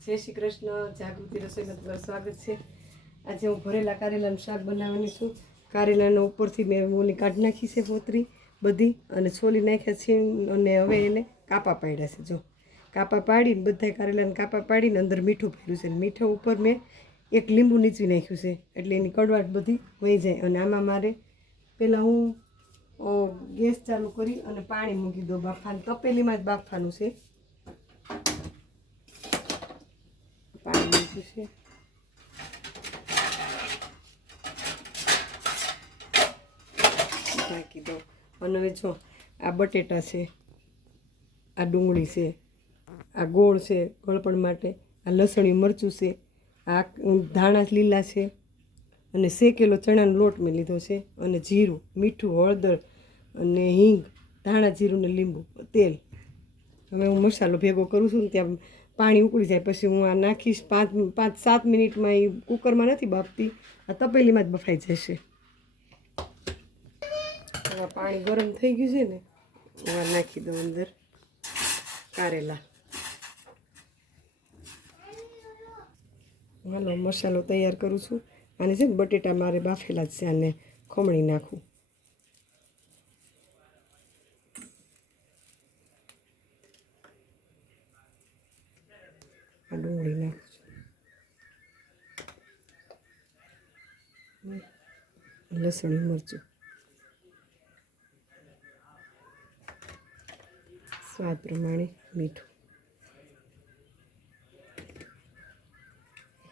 જય શ્રી કૃષ્ણ, જાગૃતિ રસોઈમાં તમારું સ્વાગત છે. આજે હું ભરેલા કારેલાનું શાક બનાવવાની છું. કારેલાનો ઉપરથી મેં મૂલી કાઢી નાખી છે પોતરી બધી અને છોલી નાખ્યા છે અને હવે એને કાપા પાડ્યા છે. જો કાપા પાડીને બધા કારેલાને કાપા પાડીને અંદર મીઠું ભર્યું છે. અને મીઠા ઉપર મેં એક લીંબુ નીચવી નાખ્યું છે. એટલે એની કડવાટ બધી વહી જાય. અને આમાં મારે પહેલાં હું ગેસ ચાલુ કરી અને પાણી મૂકી દો બાફાનું. તપેલીમાં જ બાફવાનું છે. પાણી મૂક્યું છે નાખી દો અને હવે જો, આ બટેટા છે, આ ડુંગળી છે, આ ગોળ છે, ગળપણ માટે, આ લસણી મરચું છે, આ ધાણા લીલા છે, અને શેકેલો ચણાનો લોટ મેં લીધો છે, અને જીરું, મીઠું, હળદર, અને હિંગ, ધાણા જીરું ને લીંબુ, તેલ. હવે હું મસાલો ભેગો કરું છું ને ત્યાં પાણી ઉકળી જાય. પછી હું આ નાખીશ પાંચ પાંચ સાત મિનિટમાં એ કુકરમાં નથી બાફતી, આ તપેલીમાં જ બફાઈ જશે. પાણી ગરમ થઈ ગયું છે ને, હું નાખી દઉં અંદર કારેલા. હાલો, મસાલો તૈયાર કરું છું. અને છે ને બટેટા મારે બાફેલા જ છે, આને ખમણી નાખું. આ ડુંગળી નાખું લસણ મરચું સ્વાદ પ્રમાણે મીઠું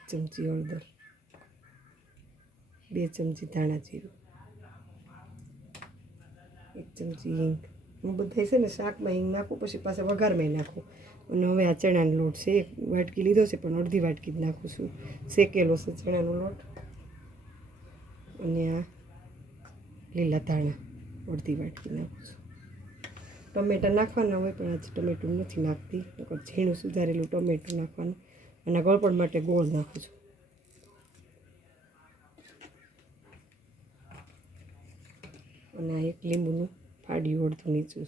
ચમચી હળદર બે ચમચી ધાણા જીરું એક ચમચી હિંગ હું બધા છે ને શાકમાં હિંગ નાખું, પછી પાછા વઘારમાં નાખું. અને હવે આ ચણાનો લોટ છે, એક વાટકી લીધો છે, પણ અડધી વાટકી જ નાખું છું. શેકેલો છે ચણાનો લોટ. અને આ લીલા ધાણા અડધી વાટકી નાખું છું. ટમેટાં નાખવાના હોય, પણ આજે ટમેટું નથી નાખતી. નકર ઝીણું સુધારેલું ટમેટું નાખવાનું. અને ગળપણ માટે ગોળ નાખું છું. અને આ એક લીંબુનું ફાડ્યું ઓળતું નીચું.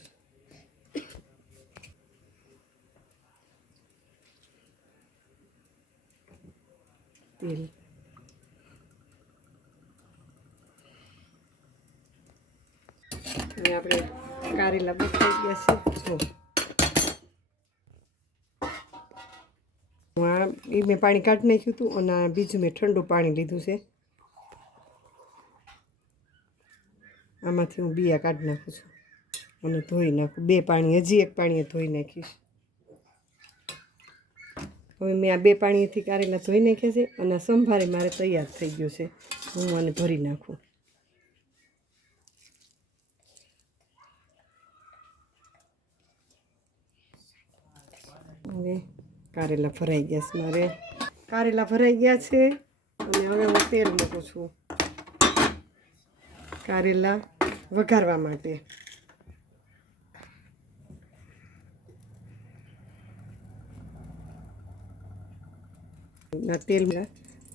તેલ. હવે આપણે કારેલા બફાઈ ગયા છે. જો. આ એ મેં પાણી કાઢી નાખ્યું હતું અને બીજું મેં ઠંડુ પાણી લીધું છે. આમાંથી હું બિયા કાઢી નાખું છું. અને ધોઈ નાખું. બે પાણી, હજી એક પાણીએ ધોઈ નાખીશ. હવે મેં આ બે પાણીથી કારેલા ધોઈ નાખ્યા છે અને સંભારે મારે તૈયાર થઈ ગયો છે. હું આને ભરી નાખું. હવે કારેલા ભરાઈ ગયા છે મારે. કારેલા ભરાઈ ગયા છે. અને હવે હું તેલ મૂકું છું. કારેલા વઘારવા માટે. તેલ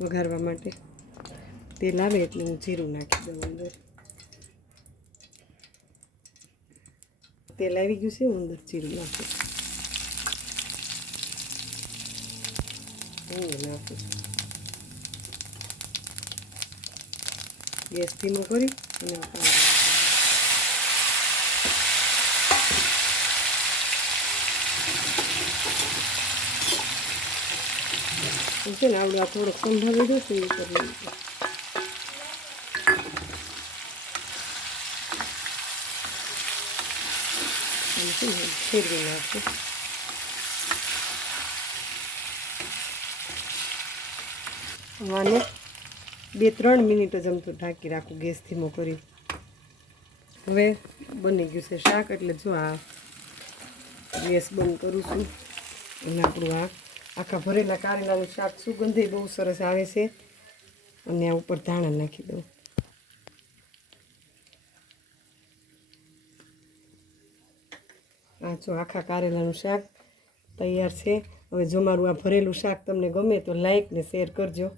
વઘારવા માટે. તેલ આવે એટલે હું જીરું નાખી દઉં અંદર. તેલ આવી ગયું છે, હું અંદર જીરું નાખું. હું નાખું. ગેસ ધીમો કરી અને આ પાણી એમ છે ને આવડે આ થોડોક સંભાવી દો એ કરી છે ફેરવી નાખશું. આને બે ત્રણ મિનિટ જ અમતું ઢાંકી રાખું ગેસ ધીમો કરી હવે બની ગયું છે શાક એટલે જો આ ગેસ બંધ કરું છું. અને આપણું આ આખા ભરેલા કારેલાનું શાક સુગંધે બહુ સરસ આવે છે. અને આ ઉપર ધાણા નાખી દઉં. આ જો આખા કારેલાનું શાક તૈયાર છે. હવે જો મારું આ ભરેલું શાક તમને ગમે તો લાઈક ને શેર કરજો.